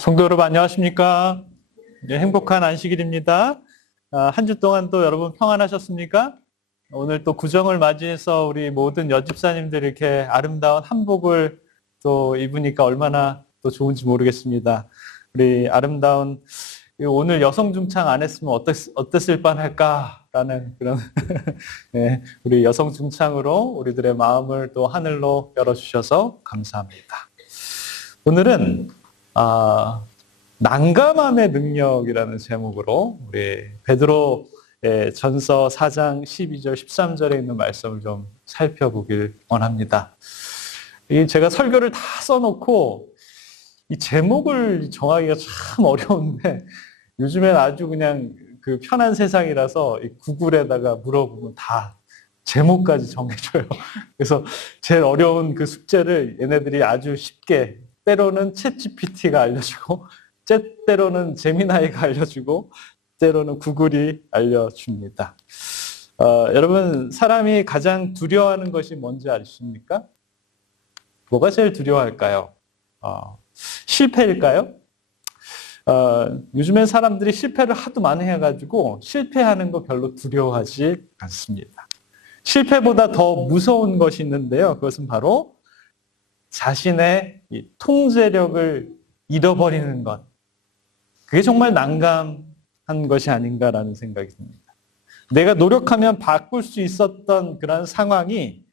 성도 여러분 안녕하십니까? 네, 행복한 안식일입니다. 한 주 동안 또 여러분 평안하셨습니까? 오늘 또 구정을 맞이해서 우리 모든 여집사님들 이렇게 아름다운 한복을 또 입으니까 얼마나 또 좋은지 모르겠습니다. 우리 아름다운 오늘 여성 중창 안 했으면 어땠을 뻔할까라는 그런 네, 우리 여성 중창으로 우리들의 마음을 또 하늘로 열어주셔서 감사합니다. 오늘은 난감함의 능력이라는 제목으로 우리 베드로의 전서 4장 12절 13절에 있는 말씀을 좀 살펴보길 원합니다. 제가 설교를 다 써놓고 이 제목을 정하기가 참 어려운데 요즘엔 아주 그냥 그 편한 세상이라서 구글에다가 물어보면 다 제목까지 정해줘요. 그래서 제일 어려운 그 숙제를 얘네들이 아주 쉽게 때로는 챗GPT가 알려주고 때로는 제미나이가 알려주고 때로는 구글이 알려줍니다. 여러분 사람이 가장 두려워하는 것이 뭔지 아십니까? 뭐가 제일 두려워할까요? 실패일까요? 요즘엔 사람들이 실패를 하도 많이 해가지고 실패하는 거 별로 두려워하지 않습니다. 실패보다 더 무서운 것이 있는데요. 그것은 바로 자신의 이 통제력을 잃어버리는 것. 그게 정말 난감한 것이 아닌가라는 생각이 듭니다. 내가 노력하면 바꿀 수 있었던 그런 상황이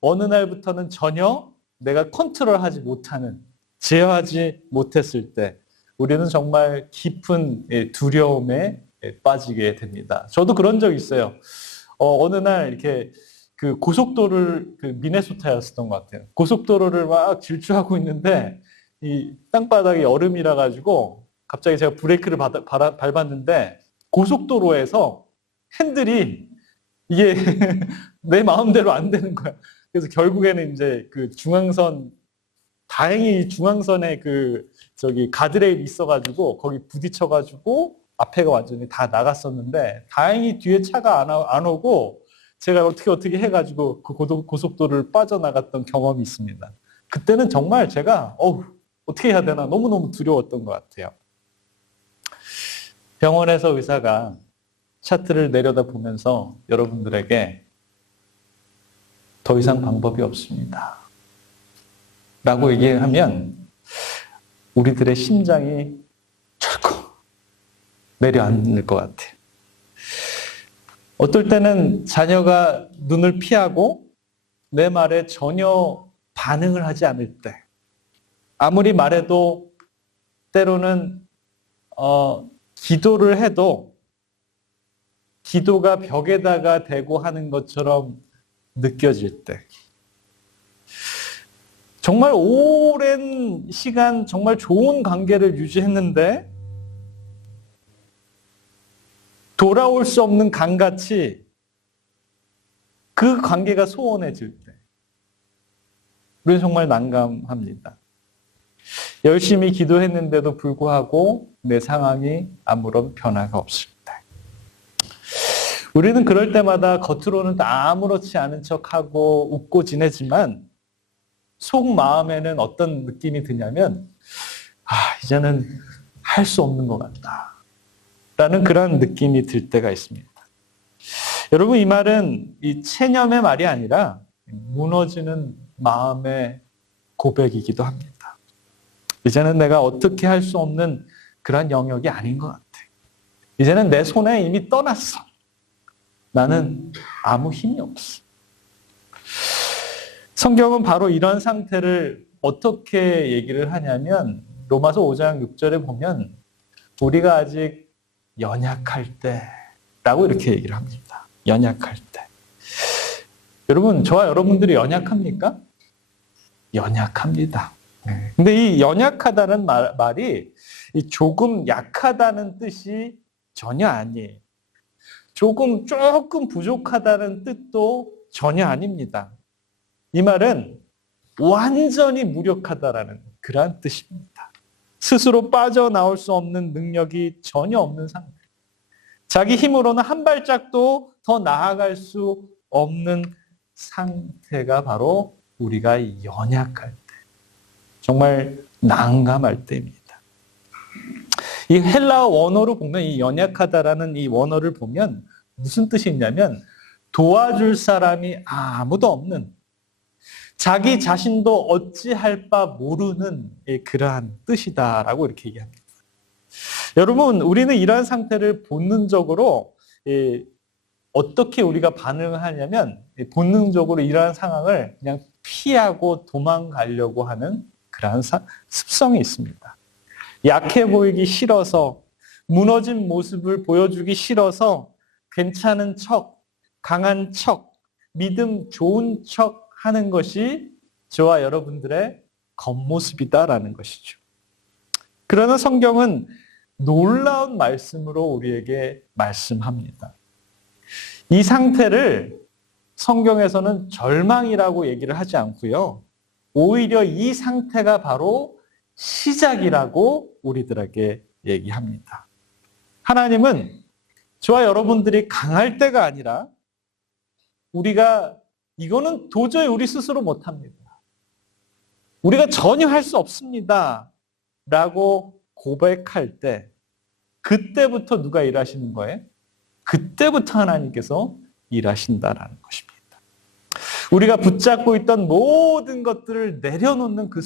어느 날부터는 전혀 내가 컨트롤하지 못하는, 제어하지 못했을 때 우리는 정말 깊은 두려움에 빠지게 됩니다. 저도 그런 적이 있어요. 어느 날 이렇게 그 고속도로를 미네소타였었던 것 같아요. 고속도로를 막 질주하고 있는데 이 땅바닥이 얼음이라 가지고 갑자기 제가 브레이크를 밟았는데 고속도로에서 핸들이 이게 내 마음대로 안 되는 거야. 그래서 결국에는 이제 그 다행히 중앙선에 가드레일이 있어가지고 거기 부딪혀가지고 앞에가 완전히 다 나갔었는데 다행히 뒤에 차가 안 오고 제가 어떻게 해가지고 그 고속도로를 빠져나갔던 경험이 있습니다. 그때는 정말 제가 어떻게 해야 되나 너무너무 두려웠던 것 같아요. 병원에서 의사가 차트를 내려다보면서 여러분들에게 더 이상 방법이 없습니다 라고 얘기하면 우리들의 심장이 철컥 내려앉을 것 같아요. 어떨 때는 자녀가 눈을 피하고 내 말에 전혀 반응을 하지 않을 때, 아무리 말해도 때로는 기도를 해도 기도가 벽에다가 대고 하는 것처럼 느껴질 때, 정말 오랜 시간 정말 좋은 관계를 유지했는데 돌아올 수 없는 강같이 그 관계가 소원해질 때 우리는 정말 난감합니다. 열심히 기도했는데도 불구하고 내 상황이 아무런 변화가 없을 때 우리는 그럴 때마다 겉으로는 아무렇지 않은 척하고 웃고 지내지만 속마음에는 어떤 느낌이 드냐면 이제는 할 수 없는 것 같다 라는 그런 느낌이 들 때가 있습니다. 여러분 이 말은 이 체념의 말이 아니라 무너지는 마음의 고백이기도 합니다. 이제는 내가 어떻게 할 수 없는 그런 영역이 아닌 것 같아. 이제는 내 손에 이미 떠났어. 나는 아무 힘이 없어. 성경은 바로 이런 상태를 어떻게 얘기를 하냐면 로마서 5장 6절에 보면 우리가 아직 연약할 때라고 이렇게 얘기를 합니다. 연약할 때. 여러분, 저와 여러분들이 연약합니까? 연약합니다. 근데 이 연약하다는 말이 조금 약하다는 뜻이 전혀 아니에요. 조금 부족하다는 뜻도 전혀 아닙니다. 이 말은 완전히 무력하다라는 그러한 뜻입니다. 스스로 빠져나올 수 없는 능력이 전혀 없는 상태. 자기 힘으로는 한 발짝도 더 나아갈 수 없는 상태가 바로 우리가 연약할 때, 정말 난감할 때입니다. 이 헬라어 원어로 보면 이 연약하다라는 이 원어를 보면 무슨 뜻이 있냐면 도와줄 사람이 아무도 없는, 자기 자신도 어찌할 바 모르는 그러한 뜻이다라고 이렇게 얘기합니다. 여러분, 우리는 이러한 상태를 본능적으로 어떻게 우리가 반응을 하냐면 본능적으로 이러한 상황을 그냥 피하고 도망가려고 하는 그러한 습성이 있습니다. 약해 보이기 싫어서, 무너진 모습을 보여주기 싫어서 괜찮은 척, 강한 척, 믿음 좋은 척 하는 것이 저와 여러분들의 겉모습이다라는 것이죠. 그러나 성경은 놀라운 말씀으로 우리에게 말씀합니다. 이 상태를 성경에서는 절망이라고 얘기를 하지 않고요. 오히려 이 상태가 바로 시작이라고 우리들에게 얘기합니다. 하나님은 저와 여러분들이 강할 때가 아니라 우리가 이거는 도저히 우리 스스로 못합니다. 우리가 전혀 할 수 없습니다. 라고 고백할 때 그때부터 누가 일하시는 거예요? 그때부터 하나님께서 일하신다라는 것입니다. 우리가 붙잡고 있던 모든 것들을 내려놓는 그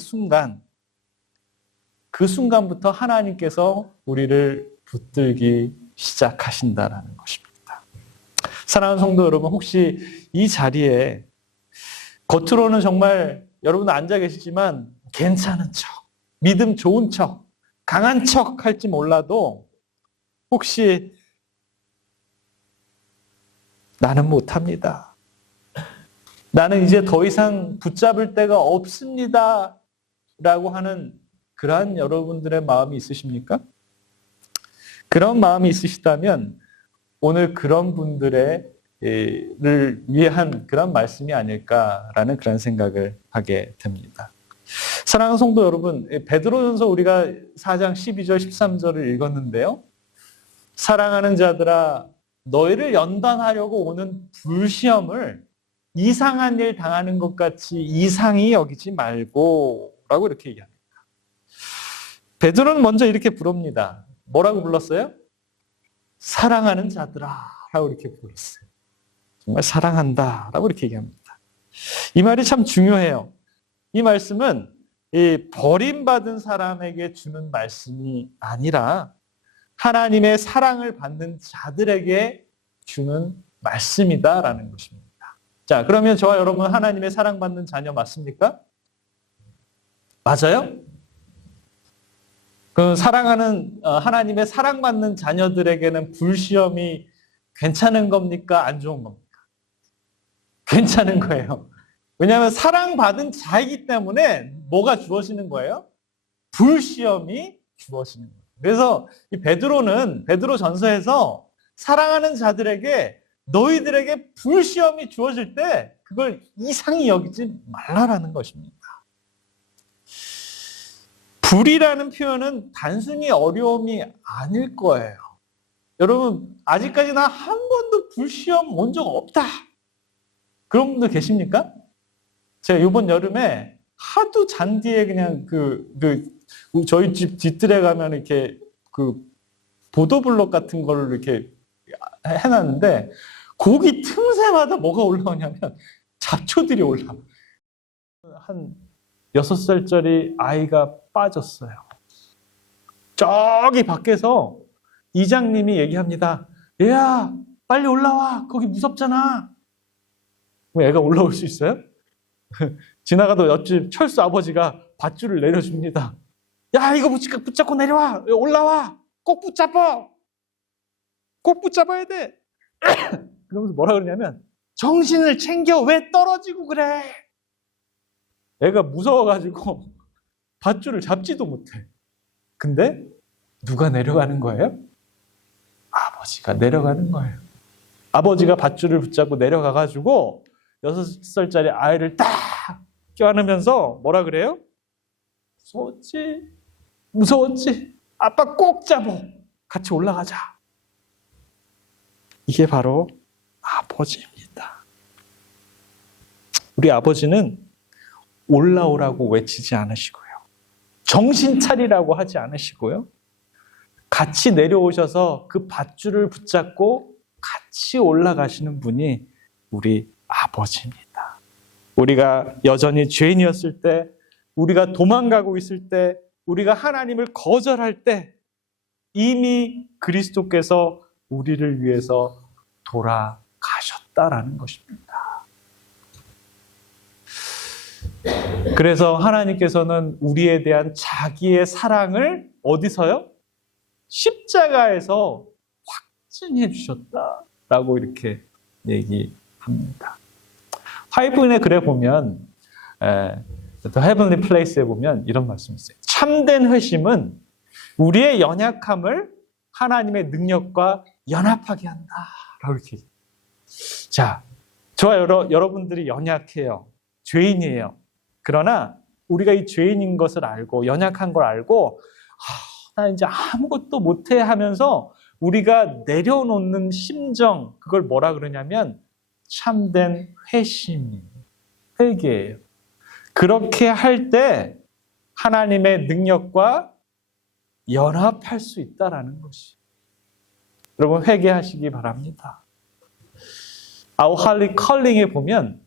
순간부터 하나님께서 우리를 붙들기 시작하신다라는 것입니다. 사랑하는 성도 여러분, 혹시 이 자리에 겉으로는 정말 여러분 앉아 계시지만 괜찮은 척, 믿음 좋은 척, 강한 척 할지 몰라도 혹시 나는 못합니다. 나는 이제 더 이상 붙잡을 데가 없습니다. 라고 하는 그러한 여러분들의 마음이 있으십니까? 그런 마음이 있으시다면 오늘 그런 분들을 위한 그런 말씀이 아닐까라는 그런 생각을 하게 됩니다. 사랑하는 성도 여러분, 베드로전서 우리가 4장 12절 13절을 읽었는데요. 사랑하는 자들아, 너희를 연단하려고 오는 불시험을 이상한 일 당하는 것 같이 이상히 여기지 말고 라고 이렇게 얘기합니다. 베드로는 먼저 이렇게 부릅니다. 뭐라고 불렀어요? 사랑하는 자들아 라고 이렇게 불렀어요. 정말 사랑한다 라고 이렇게 얘기합니다. 이 말이 참 중요해요. 이 말씀은 이 버림받은 사람에게 주는 말씀이 아니라 하나님의 사랑을 받는 자들에게 주는 말씀이다라는 것입니다. 자, 그러면 저와 여러분 하나님의 사랑받는 자녀 맞습니까? 맞아요? 그 사랑하는 하나님의 사랑받는 자녀들에게는 불시험이 괜찮은 겁니까? 안 좋은 겁니까? 괜찮은 거예요. 왜냐하면 사랑받은 자이기 때문에 뭐가 주어지는 거예요? 불시험이 주어지는 거예요. 그래서 이 베드로 전서에서 사랑하는 자들에게 너희들에게 불시험이 주어질 때 그걸 이상히 여기지 말라라는 것입니다. 불이라는 표현은 단순히 어려움이 아닐 거예요. 여러분, 아직까지 나 한 번도 불시험 온 적 없다. 그런 분들 계십니까? 제가 이번 여름에 하도 잔디에 그냥 저희 집 뒤뜰에 가면 이렇게 보도블록 같은 거를 이렇게 해놨는데 거기 틈새마다 뭐가 올라오냐면 잡초들이 올라. 한 6살짜리 아이가 빠졌어요. 저기 밖에서 이장님이 얘기합니다. 얘야, 빨리 올라와. 거기 무섭잖아. 애가 올라올 수 있어요? 지나가도 옆집 철수 아버지가 밧줄을 내려줍니다. 야, 이거 붙잡고 내려와. 올라와. 꼭 붙잡아. 꼭 붙잡아야 돼. 그러면서 뭐라 그러냐면 정신을 챙겨. 왜 떨어지고 그래? 애가 무서워가지고 밧줄을 잡지도 못해. 근데 누가 내려가는 거예요? 아버지가 내려가는 거예요. 아버지가 밧줄을 붙잡고 내려가가지고 6살짜리 아이를 딱 껴안으면서 뭐라 그래요? 무서웠지? 아빠 꼭 잡어. 같이 올라가자. 이게 바로 아버지입니다. 우리 아버지는 올라오라고 외치지 않으시고요. 정신 차리라고 하지 않으시고요. 같이 내려오셔서 그 밧줄을 붙잡고 같이 올라가시는 분이 우리 아버지입니다. 우리가 여전히 죄인이었을 때, 우리가 도망가고 있을 때, 우리가 하나님을 거절할 때 이미 그리스도께서 우리를 위해서 돌아가셨다라는 것입니다. 그래서 하나님께서는 우리에 대한 자기의 사랑을 어디서요? 십자가에서 확증해 주셨다라고 이렇게 얘기합니다. 화이트인의 글에 보면 The Heavenly Place에 보면 이런 말씀이 있어요. 참된 회심은 우리의 연약함을 하나님의 능력과 연합하게 한다. 라고 이렇게. 자, 저와 여러분들이 연약해요. 죄인이에요. 그러나 우리가 이 죄인인 것을 알고 연약한 걸 알고 나 이제 아무것도 못해 하면서 우리가 내려놓는 심정, 그걸 뭐라 그러냐면 참된 회심이에요. 회개예요. 그렇게 할 때 하나님의 능력과 연합할 수 있다라는 것이. 여러분 회개하시기 바랍니다. 아우할리 컬링에 보면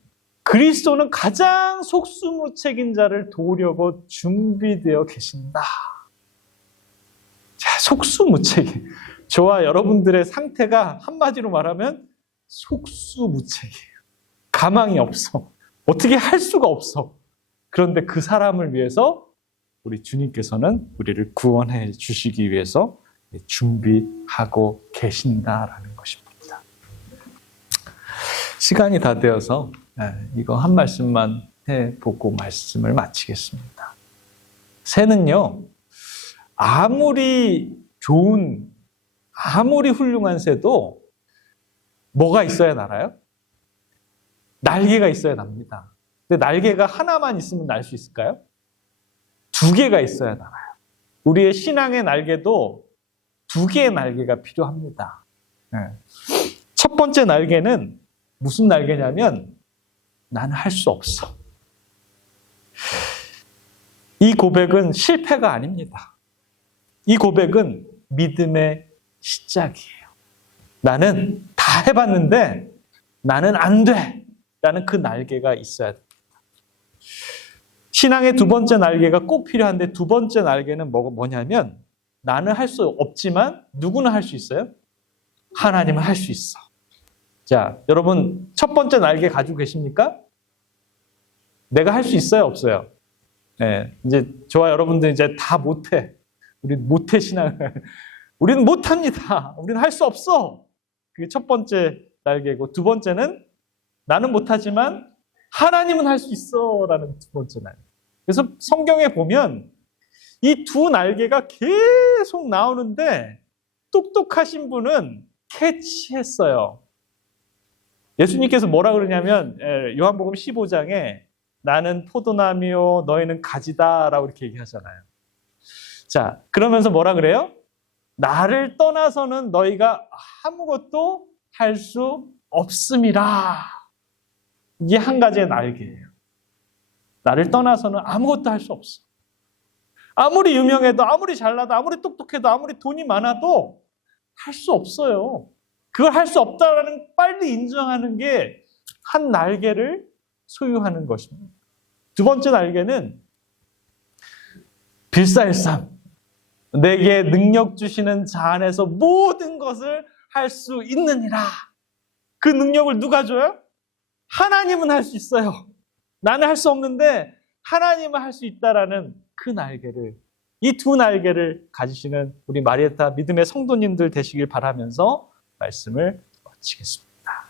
그리스도는 가장 속수무책인 자를 도우려고 준비되어 계신다. 자, 속수무책이. 저와 여러분들의 상태가 한마디로 말하면 속수무책이에요. 가망이 없어. 어떻게 할 수가 없어. 그런데 그 사람을 위해서 우리 주님께서는 우리를 구원해 주시기 위해서 준비하고 계신다라는 것입니다. 시간이 다 되어서 이거 한 말씀만 해보고 말씀을 마치겠습니다. 새는요, 아무리 좋은, 아무리 훌륭한 새도 뭐가 있어야 날아요? 날개가 있어야 납니다. 근데 날개가 하나만 있으면 날 수 있을까요? 두 개가 있어야 날아요. 우리의 신앙의 날개도 두 개의 날개가 필요합니다. 첫 번째 날개는 무슨 날개냐면 나는 할 수 없어. 이 고백은 실패가 아닙니다. 이 고백은 믿음의 시작이에요. 나는 다 해봤는데 나는 안 돼. 라는 그 날개가 있어야 됩니다. 신앙의 두 번째 날개가 꼭 필요한데 두 번째 날개는 뭐냐면 나는 할 수 없지만 누구는 할 수 있어요? 하나님은 할 수 있어. 자, 여러분 첫 번째 날개 가지고 계십니까? 내가 할 수 있어요? 없어요? 네, 이제 저와 여러분들 이제 다 못해. 우리는 못해 신앙을. 우리는 못합니다. 우리는 할 수 없어. 그게 첫 번째 날개고 두 번째는 나는 못하지만 하나님은 할 수 있어 라는 두 번째 날개. 그래서 성경에 보면 이 두 날개가 계속 나오는데 똑똑하신 분은 캐치했어요. 예수님께서 뭐라 그러냐면 요한복음 15장에 나는 포도나무요 너희는 가지다 라고 이렇게 얘기하잖아요. 자, 그러면서 뭐라 그래요? 나를 떠나서는 너희가 아무것도 할 수 없음이라. 이게 한 가지의 날개예요. 나를 떠나서는 아무것도 할 수 없어. 아무리 유명해도, 아무리 잘나도, 아무리 똑똑해도, 아무리 돈이 많아도 할 수 없어요. 그걸 할 수 없다라는 빨리 인정하는 게 한 날개를 소유하는 것입니다. 두 번째 날개는 빌사일삼. 내게 능력 주시는 자 안에서 모든 것을 할 수 있느니라. 그 능력을 누가 줘요? 하나님은 할 수 있어요. 나는 할 수 없는데 하나님은 할 수 있다라는 그 날개를, 이 두 날개를 가지시는 우리 마리에타 믿음의 성도님들 되시길 바라면서 말씀을 마치겠습니다.